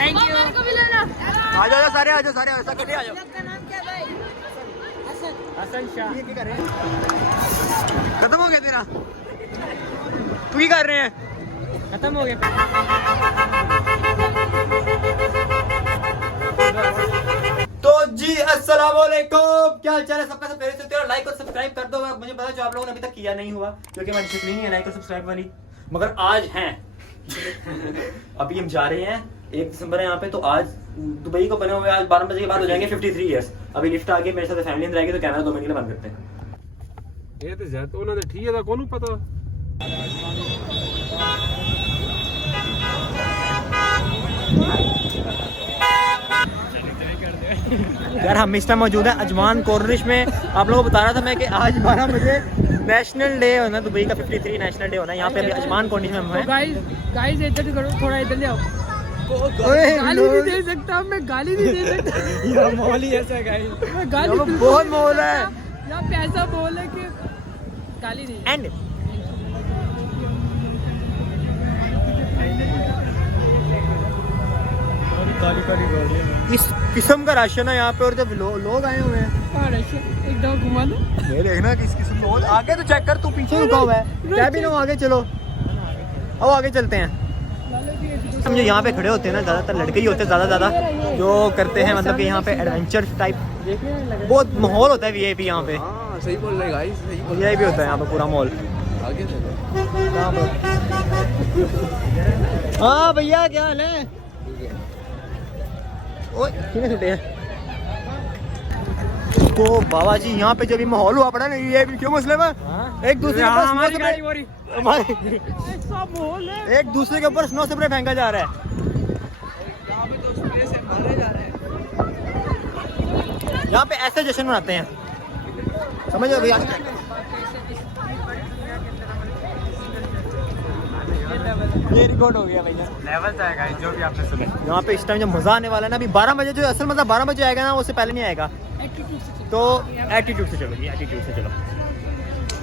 Thank you. आ जाओ सारे, आ जाओ सारे, ऐसा कटिए आ जाओ। हसन शाह। ये क्या कर रहे हैं? खत्म हो गया तेरा? तू क्या कर रहे हैं? खत्म हो गया। तो जी अस्सलाम वालेकुम, क्या हाल चाल है सबका? सब पहले से तेरा लाइक और सब्सक्राइब कर दो। मुझे पता है जो आप लोगों ने अभी तक किया नहीं हुआ, क्योंकि हमारी शक्ल नहीं है लाइक और सब्सक्राइब वाली, मगर आज हैं। अभी हम जा रहे हैं, 1 दिसंबर है यहाँ पे, तो आज दुबई को बने हुए आज 12 बजे के बाद हो जाएंगे 53 ईयर्स। अभी लिफ्ट आके मेरे साथ फैमिली अंदर आएगी, तो कैमरा 2 मिनट के लिए बंद करते हैं। ये तो जत उन्होंने ठीक है, कौन पता यार। हम इस टाइम मौजूद है अजमान कॉर्निश में। आप लोगों को बता रहा था मैं कि आज 12 बजे नेशनल डे होना, दुबई का 53 नेशनल डे होना है। यहाँ पे अभी अजमान कॉर्निश में हम हैं। गाइस इधर करो, थोड़ा इधर ले आओ। गाली नहीं दे सकता मैं, गाली नहीं दे सकता। यार माहौल ही ऐसा है गाइस, गाली बहुत माहौल है यहाँ पे, ऐसा माहौल है कि गाली नहीं। एंड इस किस्म का राशन है यहाँ पे, और जब लोग आए हुए हैं एक दफा घुमा दो। ये देखना किस किस्म लोग आगे, तो चेक कर, तू पीछे रुका हुआ है। क्या भी ना हो, आगे चलो, अब आगे चलते हैं। हम जो यहाँ पे खड़े होते हैं ना, ज़्यादातर लड़के ही होते हैं ज़्यादा जो करते हैं, मतलब कि यहाँ पे एडवेंचर टाइप बहुत माहौल होता है वीआईपी यहाँ पे। सही बोल रहे गाइस, सही बोल वीआईपी होता है यहाँ पे पूरा माहौल। आगे चलो। हाँ भैया क्या हाल है? ओए कितने छुट्टे हैं तो बाबा जी, यहाँ पे जब भी माहौल हुआ पड़ा ना, ये भी क्यों मसले में एक दूसरे के ऊपर स्नो स्प्रे फेंका जा रहा है। यहाँ पे ऐसे जश्न मनाते हैं, समझ भैया। ये रिकॉर्ड हो गया भैया, लेवल तो है गाइस जो भी आपने सुना। यहाँ पे इस टाइम जब मजा आने वाला है ना, अभी 12 बजे जो असल मजा 12 बजे आएगा ना, उससे पहले नहीं आएगा। तो एटीट्यूड से चलो, एटीट्यूड से चलो।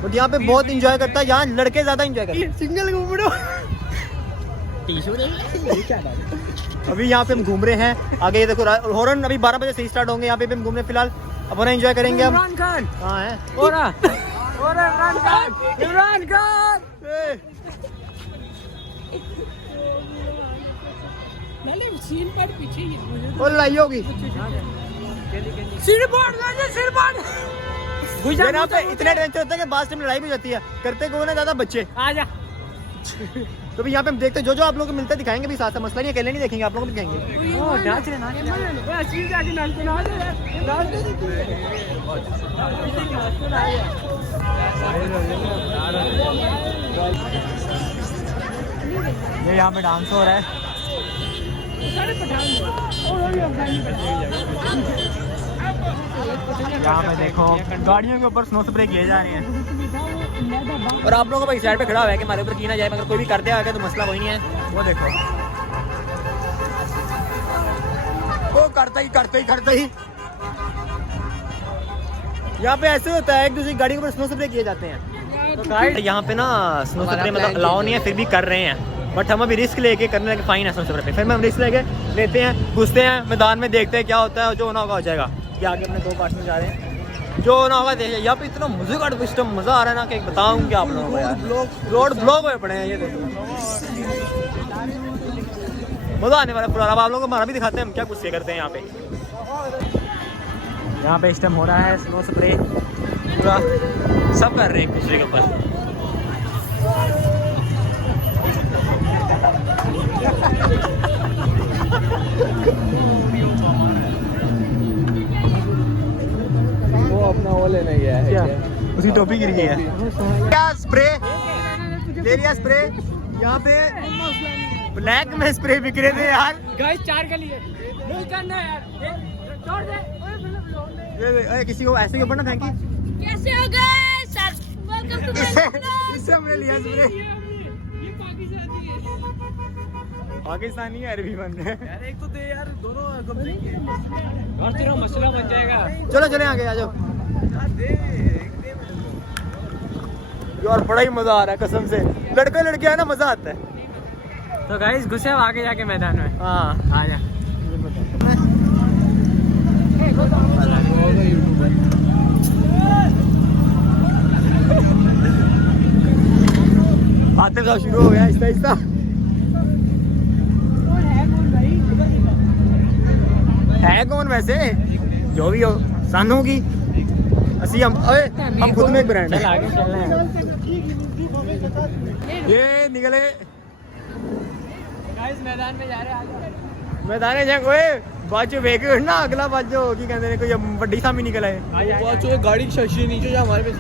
बट यहाँ पे बहुत इंजॉय करता है, यहाँ लड़के ज्यादा इंजॉय करते हैं। सिंगल घूमड़ो अभी यहाँ पे हम घूम रहे हैं। आगे ये देखो हॉर्न अभी 12 बजे से ही स्टार्ट होंगे। यहाँ पे हम घूम रहे हैं फिलहाल, अब उन्हें एंजॉय करेंगे हम। इमरान खान कहाँ है? इमरान खान सीन पर पीछे और लाई होगी सिर बोर्ड यहाँ पे इतने एडवेंचर होते हैं कि बाद में लड़ाई भी जाती है। करते कौन है ज्यादा? बच्चे। आ जा। तो भी यहाँ पे हम देखते हैं, जो आपको मिलता है दिखाएंगे भी साथ साथ, मसला नहीं, अकेले नहीं देखेंगे, आप लोग भी दिखाएंगे। ये यहाँ पे डांस हो रहा है। यहाँ पे देखो गाड़ियों के ऊपर स्नो स्प्रे किए जा रहे हैं, और आप लोगों को भाई साइड पे खड़ा हुआ है कि हमारे ऊपर की ना जाए, मगर कोई भी कर दे आगे तो मसला वही नहीं है। वो देखो, वो करते ही यहाँ पे ऐसे होता है, एक दूसरी गाड़ी के ऊपर स्नो स्प्रे किए जाते हैं। तो गाइड यहाँ पे ना स्नो स्प्रे मतलब अलाउ नहीं है, फिर भी कर रहे हैं। बट हम अभी रिस्क लेके करने लगे, फाइन है स्नो स्प्रे पे। फिर हम रिस्क लेते हैं, घुसते हैं मैदान में, देखते हैं क्या होता है, जो होना होगा हो जाएगा। ये आगे अपने 2 पार्ट में जा रहे हैं, जो होना होगा देखिए। यहाँ पे इतना मजे का सिस्टम, मजा आ रहा है ना कि बताऊँ क्या आप लोगों को यार। रोड ब्लॉक हुए पड़े हैं, ये देखो मजा आने वाला पूरा। अब आप लोगों को हमारा भी दिखाते हैं हम क्या गुस्से करते हैं यहाँ पे। यहाँ पे इस टाइम हो रहा है स्नो स्प्रे, पूरा सब कर रहे हैं एक दूसरे के ऊपर। वो अपना वो लेने गया है क्या? उसकी टोपी गिर गई है। क्या स्प्रे ले लिया? स्प्रे यहाँ पे ब्लैक में स्प्रे बिक रहे थे यार। गाइस 4 का लिए नहीं करना यार, छोड़ दे। ये किसी को ऐसे के ऊपर ना फेंकी। कैसे हो गए सर? वेलकम टू इससे हमने लिया स्प्रे। ये पाकिस्तानी है, पाकिस्तानी है, अरबी बंद है यार। एक तो दे यार, दोनों कब देंगे और तेरा मसला बन जाएगा। चलो चले आगे आ जाओ। यार बड़ा ही मजा आ रहा है कसम से, लड़के लड़कियां है ना मजा आता है। तो गाइस घुसे अब आगे जाके मैदान में। हाँ आ जा। आते का शुरू हो गया आहिस्ता आहिस्ता। है कौन वैसे, जो भी हो सानू की असी हम खुद में एक ब्रांड है। आगे चलना है। ये निकले गाइस मैदान में जा रहे हैं आगे। मैदाने जंग ओए बाजू वेख ना अगला बाजू की कहते हैं कोई बड़ी सामी निकल आए। बाजू गाड़ी की शशी नीचे जा हमारे पे।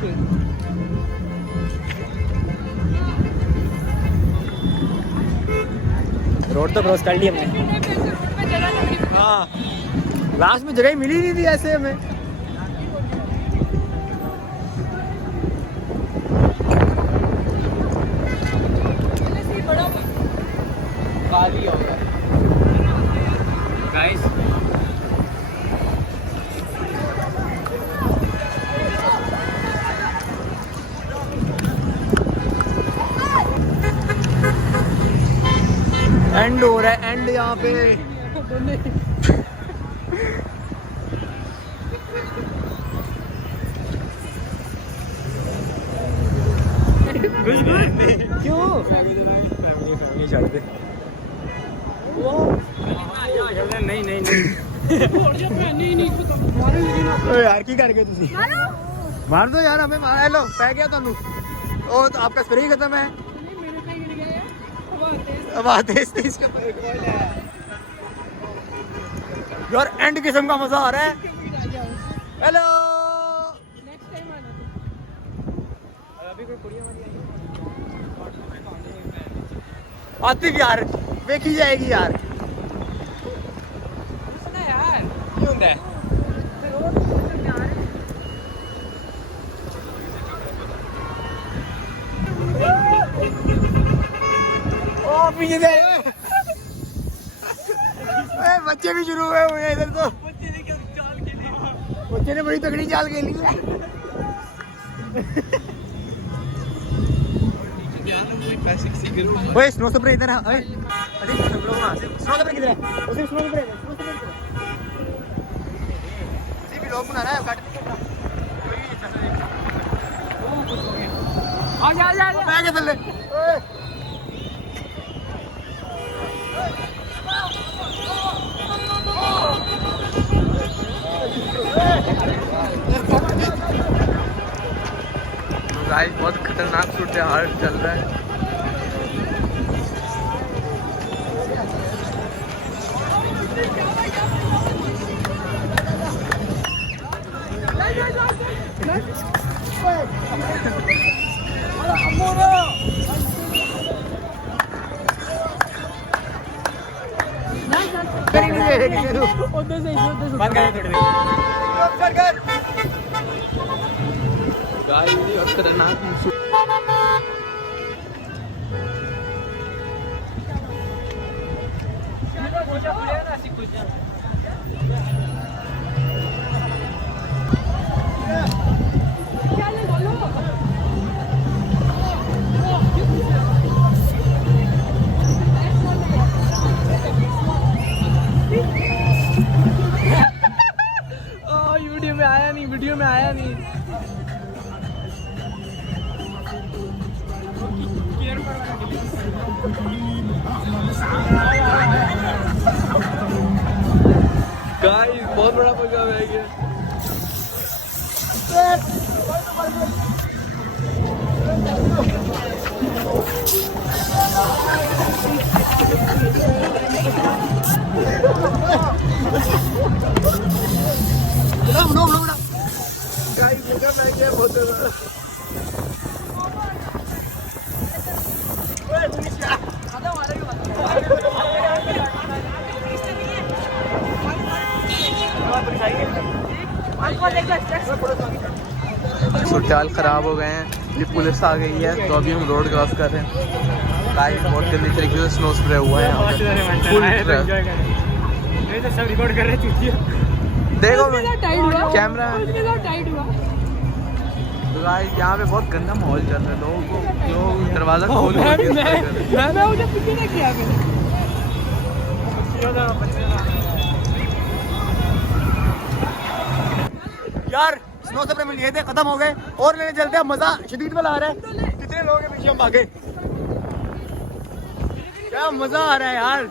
रोड तो क्रॉस कर ली हमने। हाँ लास्ट में जगह मिली नहीं थी ऐसे हमें। काली हो गया गाइस एंड हो रहा है, एंड यहाँ पे क्यों? फैमिली छोड़ दे। नहीं नहीं नहीं। ओए यार की कर गए तुसी? मार दो यार हमें, मार लो पै गया तुहानू। ओ तो आपका स्प्रे ही खत्म है। अब आते तेज का यार एंड किस्म का मजा आ रहा है। हेलो आती यार देखी जाएगी यार। क्यों होता है? ओ पीछे से बच्चे भी शुरू हुए हुए हैं इधर तो। बच्चे ने बड़ी तगड़ी चाल खेली है। ओए स्नो स्प्रे इधर है। ओए अरे स्नो स्प्रे किधर है? उसे स्नो स्प्रे ये भी लोग बना रहा है काट। आ जा आ जा। मैं के थल्ले ओए गाइस बहुत खतरनाक शूट है, हार्ड चल रहा है। उधर से बंद कर थोड़ी देर। गाइस बहुत खतरनाक शूट। वीडियो में आया नहीं। गाइस बहुत बड़ा प्रोग्राम है ये। गाइस मुझे मैं क्या बहुत सूरत खराब हो गए हैं, ये पुलिस आ गई है तो अभी हम रोड क्रॉस कर रहे हैं। गाइस बहुत गंदी तरीके से स्नो स्प्रे हुआ है यहाँ पे फुल। सब रिकॉर्ड कर रहे थे। देखो कैमरा तो गाइस यहाँ पे बहुत गंदा माहौल चल रहा है, लोगों को लोग दरवाजा खोल के मैं मुझे पिक नहीं किया मैंने। यार स्नो सफर में लिए थे, खत्म हो गए और लेने चलते हैं, मजा शदीद वाला आ रहा है। कितने लोग हैं पीछे हम भागे, क्या मजा आ रहा है यार।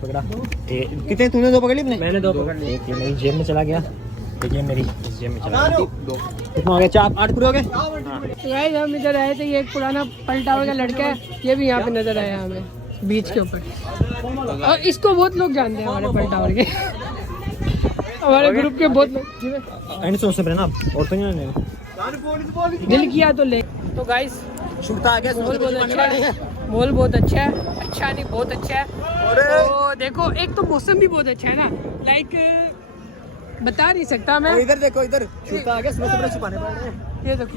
पकड़ा कितने तूने? 2 पकड़ी? मैंने 2 पकड़ लिए। एक मेरी जेब में चला गया, एक ये मेरी इस जेब में चला गया। 2 कितना हो गया? 4 8 पूरे हो गए। तो गाइस हम इधर आए थे, ये एक पुराना पलटावा का लड़का है, ये भी यहाँ पे नजर आया हमें बीच के ऊपर, और इसको बहुत लोग जानते हैं हमारे पलटावर के। हमारे ग्रुप के बहुत लोग एंड सोच से ना और तो नहीं दिल किया तो ले। तो गाइस छूटा आ गया। मॉल बहुत अच्छा है, मॉल बहुत अच्छा है, अच्छा नहीं बहुत अच्छा है। तो देखो एक तो मौसम भी बहुत अच्छा है ना, लाइक बता नहीं सकता मैं। इधर देखो, इधर छूटा आ गया, स्नो स्प्रे छुपाने पड़ रहे हैं। ये देखो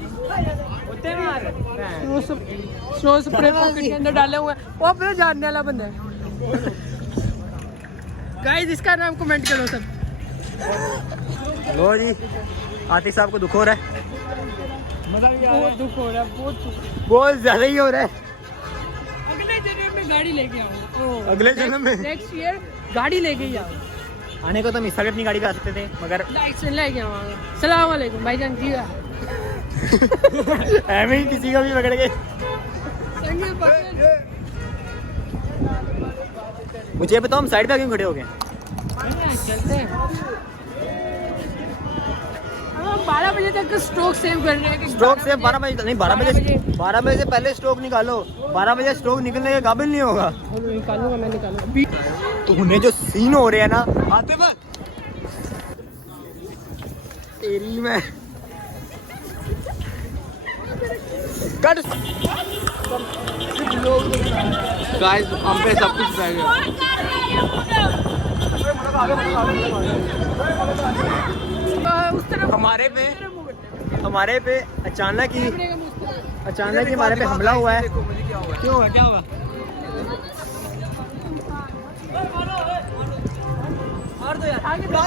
स्नो स्प्रे पॉकेट के अंदर डाले हुए हैं, वो अपने जानने वाला बंदा है। गाइस इसका नाम कमेंट करो सब। लो जी, आतिश साहब को दुख हो रहा है, बहुत दुख हो रहा है, बहुत ज्यादा ही हो रहा है। अगले जन्म में गाड़ी लेके आओ, अगले जन्म में नेक्स्ट ईयर गाड़ी लेके ही आओ। आने को तो हम इस अपनी गाड़ी पे आ सकते थे, मगर लाइसेंस लेके आऊंगा। सलाम वालेकुम भाईजान जी। ऐਵੇਂ ही किसी का भी पकड़ के मुझे बताओ, हम साइड पे क्यों खड़े हो गए? चलते हैं 12 बजे तक स्ट्रोक सेव कर रहे हैं। स्ट्रोक से 12 बजे नहीं, 12 बजे से पहले स्ट्रोक निकालो। 12 बजे स्ट्रोक निकलने के काबिल नहीं होगा। निकालूंगा मैं, निकालूंगा। तो उन्हें जो सीन हो रहे हैं ना, आते मत तेरी में कट। गाइस हम पे सब कुछ रह गया। उस तरफ हमारे पे अचानक ही हमारे पे हमला हुआ है। क्यों हुआ? क्या हुआ?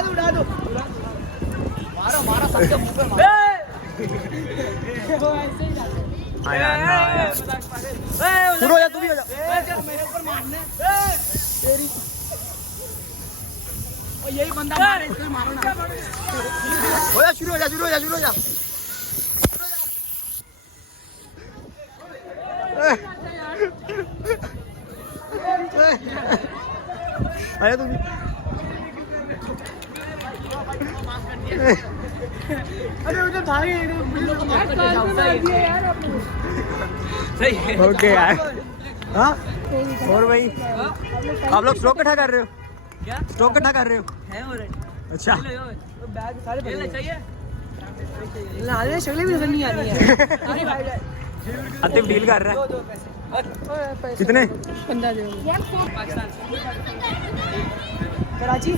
उड़ा दो। मारो सबके मुंह पे मारो। शुरू हो जा, तू भी हो जा। मेरे ऊपर मारने तेरी और यही बंदा मारे, इसको मारो ना। हो जा, शुरू हो जा। आया तू भी। अरे उधर भागे यार। ओके यार। हाँ और भाई आप लोग स्टॉक इकट्ठा कर रहे हो? क्या स्टॉक इकट्ठा कर रहे हो? अच्छा बैग सारे चाहिए। लाले शक्लें भी नजर नहीं आ रही है। आतिफ डील कर रहा है। कितने? 15 दे। पाकिस्तान कराची।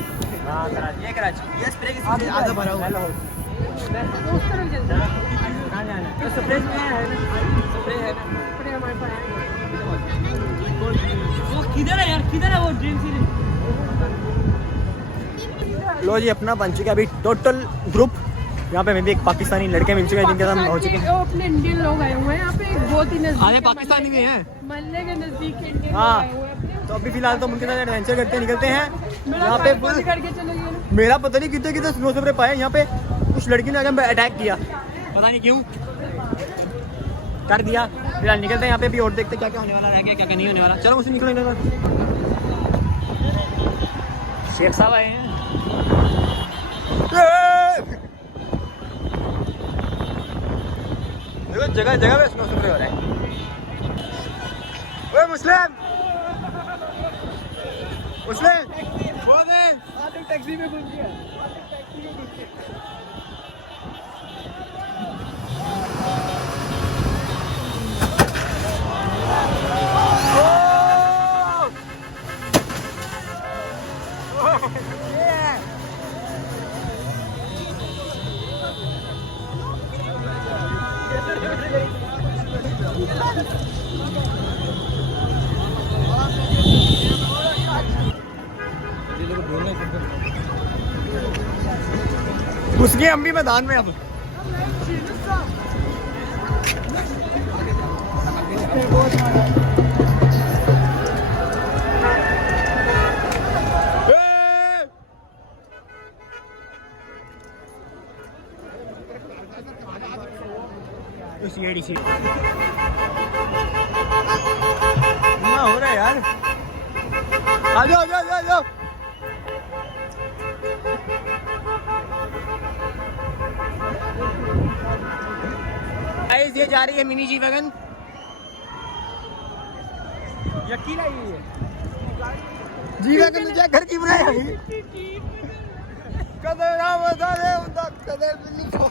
हाँ कराची, ये कराची। ये स्प्रे की आधा भरा हुआ है। उस तरफ चलते हैं। कहाँ जाना है? तो स्प्रे में है ना, स्प्रे हमारे पास है। वो किधर है यार, किधर है वो ड्रीम सीरीज? लो जी, अपना बन चुका है अभी टोटल ग्रुप। यहाँ पे मैं भी एक पाकिस्तानी लड़के मिल चुके हैं जिनके साथ हम हो चुके हैं। अपने इंडियन लोग आए हुए हैं यहाँ पे, बहुत ही नजदीक। आधे पाकिस्तानी भी हैं। मल्ले के नजदीक के इंडियन लोग हाँ। आए हुए हैं अपने। तो अभी फिलहाल तो उनके साथ एडवेंचर करते निकलते हैं। मेरा यहाँ पे भाई करके चले गए ना। मेरा पता नहीं कितने स्नो स्प्रे पाए। यहाँ पे कुछ लड़की ने आगे अटैक किया, पता नहीं क्यों कर दिया। फिलहाल निकलते हैं यहाँ पे भी और देखते क्या क्या होने वाला है, क्या क्या नहीं होने वाला। चलो मुझसे निकलो इधर। शेख साहब आए हैं। देखो जगह जगह पे स्नो स्प्रे हो रहा है। ओए मुस्लिम टैक्सी में घुस गया। घुस गए हम भी मैदान में अब। हो रहा है यार, आ जाओ जाओ जाओ जाओ। ये जा रही है मिनी जी वैगन, यकीन है ये जी वैगन तो क्या घर की बनाई है। कदर ना बता दे उनका कदर बिल्ली को।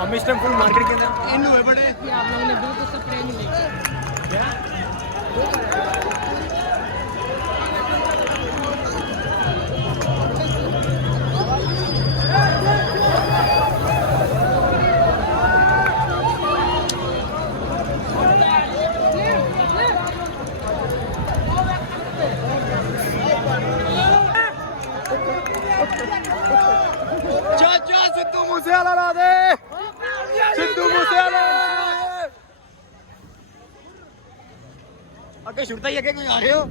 हम इस टाइम फुल मार्केट के अंदर इन हुए बड़े। आप लोगों ने बहुत स्प्रे नहीं देखा क्या? चाचा सिद्धू मूसेवाला ला दे, सिद्धू मूसेवाला। आगे छुड़ता ही आगे आ रहे हो।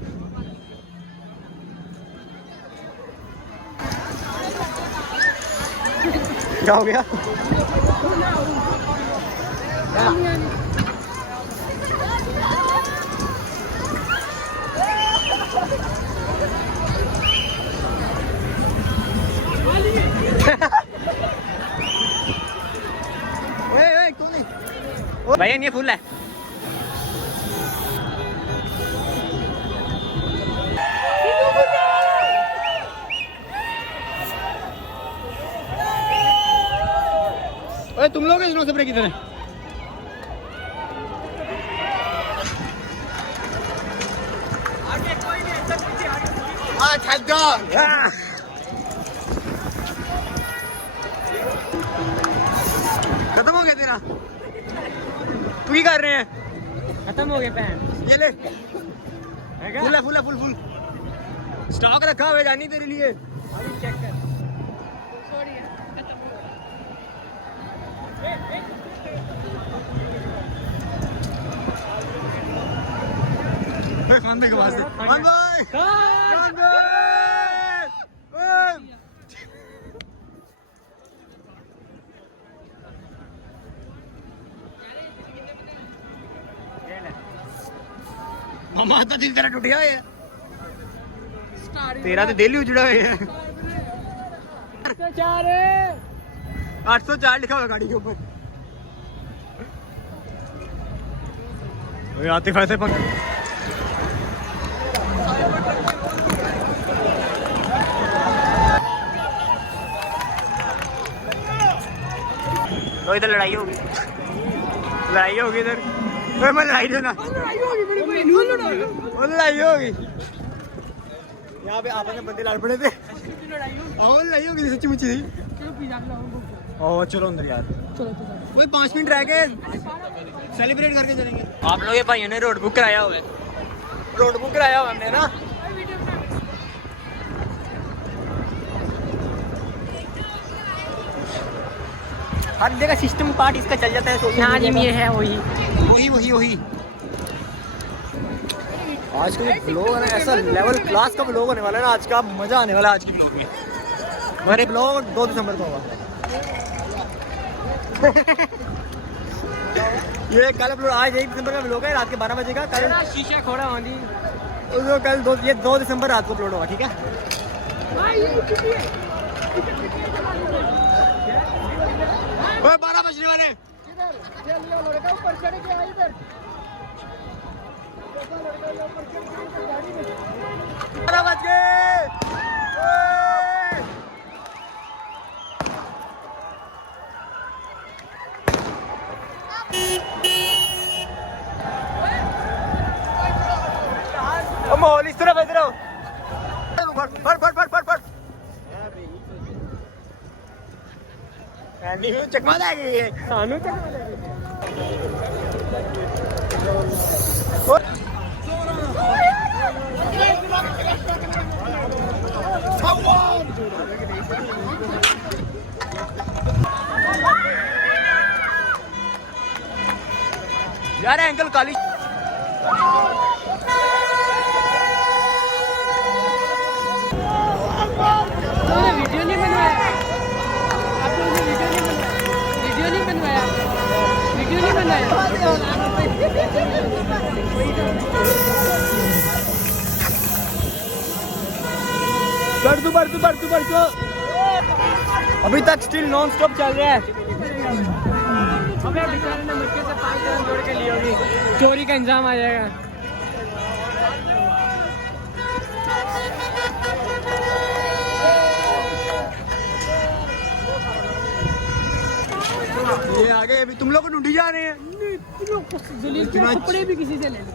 क्या हो गया? भैया ये फूल है। ओए तुम लोग स्नो स्प्रे किधर है? खत्म हो गया तेरा? तू ही कर रहे हैं? खत्म हो गए पैन। ये ले फुल है, फुल है, फुल फुल स्टॉक रखा हुआ है जानी तेरे लिए। अभी चेक कर। सॉरी यार, खान भाई के पास खान भाई, खान भाई। मामा तो दिल तेरा टूट गया है, तेरा तो दिल ही उजड़ा है। 804 लिखा हुआ गाड़ी के ऊपर। आते फैसे पक तो इधर लड़ाई होगी, लड़ाई होगी इधर। मैं लड़ाई देना, लड़ाई होगी यहाँ पे। आपस में बंदे लड़ पड़े थे और लड़ाई होगी सच्ची मुच्ची थी। ओ चलो अंदर यार, वही 5 मिनट रह गए, सेलिब्रेट करके चलेंगे। आप लोग ये भाइयों ने रोड बुक कराया हुआ है, रोड बुक कराया हुआ हमने ना। हर जगह सिस्टम पार्ट इसका चल जाता है। हाँ जी, ये है वही वही वही वही। आज का ब्लॉग है ना ऐसा लेवल क्लास का ब्लॉग होने वाला है ना आज का, मजा आने वाला है आज के ब्लॉग में। हमारे ब्लॉग 2 दिसंबर को होगा। ये कल अपलोड, आज 1 दिसंबर का ब्लॉग है, रात के 12 बजे का। कल शीशा खोड़ा होंगी, कल 2 दिसंबर रात को अपलोड होगा, ठीक है। 12 बजने वाले। लड़का ऊपर चढ़ के आ इधर। 12 बज गए। माहौल इस तरफ इधर आओ। फट फट फट फट फट चकमा देगी, सानू चकमा देगी। यार एंकल काली वीडियो नहीं बनवाया आप लोगों ने, वीडियो नहीं बनवाया, वीडियो नहीं बढ़ अभी तक स्टिल नॉन स्टॉप चल रहा है। हमें बेचारे ने मक्के से 5 जन जोड़ के ली होगी, चोरी का इंजाम आ जाएगा। ये आगे अभी तुम लोग को ढूंढी जा रहे हैं। जलील के कपड़े भी किसी से ले लो।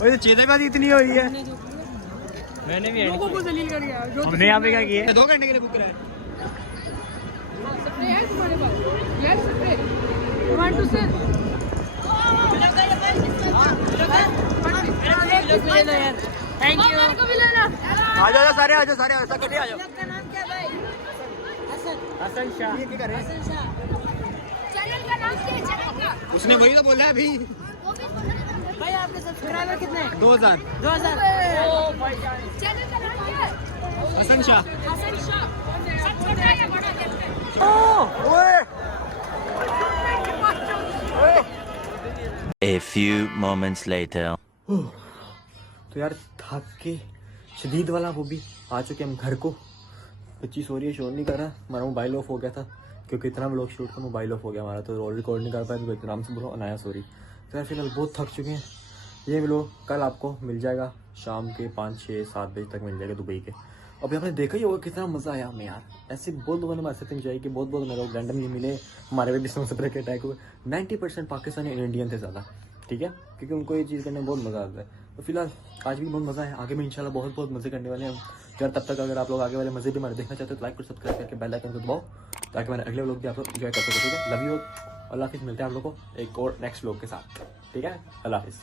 वैसे चेतेबाजी इतनी हो रही है। मैंने भी लोगों को जलील कर गया। हमने यहाँ पे क्या किया? 2 घंटे के लिए बुक कराया। स्प्रे है तुम्हारे पास? यार spray want to sell thank you. मेरे को भी लेना। आ जाओ सारे ऐसा कटे आ जाओ। आपका नाम क्या भाई? हसन। हसन शाह। ये क्या कर रहे हैं? हसन शाह। चैनल का नाम क्या है? चैनल का? उसने वही तो बोला है अभी। भाई आपके सब्सक्राइबर कितने हैं? 2000। 2000। चैनल का नाम क्या है? हसन शाह। हसन शाह। सब छोटा या बड़ा देखते हैं? ओए A few moments later. तो यार थक के शदीद वाला वो भी आ चुके हम घर को। बच्ची सो रही है, शोर नहीं कर रहा। हमारा मोबाइल ऑफ हो गया था क्योंकि इतना व्लॉग शूट का मोबाइल ऑफ हो गया हमारा, तो रोल रिकॉर्ड नहीं कर पाया। तो आराम से बोलो अनाया सॉरी। तो यार फिलहाल बहुत थक चुके हैं। ये व्लॉग कल आपको मिल जाएगा शाम के 5, 6, 7 बजे तक मिल जाएगा दुबई के। अभी आपने देखा ही होगा कितना मज़ा आया हमें यार। ऐसे बहुत लोगों ने हमारे साथ एंजॉय किया, बहुत मेरे लोग रैंडमली मिले, हमारे पे भी स्नो स्प्रे के अटैक हुए। 90% पाकिस्तानी इंडियन थे ज़्यादा, ठीक है, क्योंकि उनको ये चीज़ करने में बहुत मज़ा आता है। तो फिलहाल आज भी बहुत मज़ा है, आगे में इंशाल्लाह बहुत मज़े करने वाले हैं हम। यार तब तक अगर आप लोग आगे वाले मज़े भी हमारे देखना चाहते हो तो लाइक और सब्सक्राइब करके बेल आइकन को दबाओ ताकि हमारे अगले व्लॉग भी आप लोग एंजॉय कर सको, ठीक है। लव यू, अल्लाह हाफिज़। मिलते हैं आप लोग को एक और नेक्स्ट व्लॉग के साथ, ठीक है। अल्लाह हाफिज़।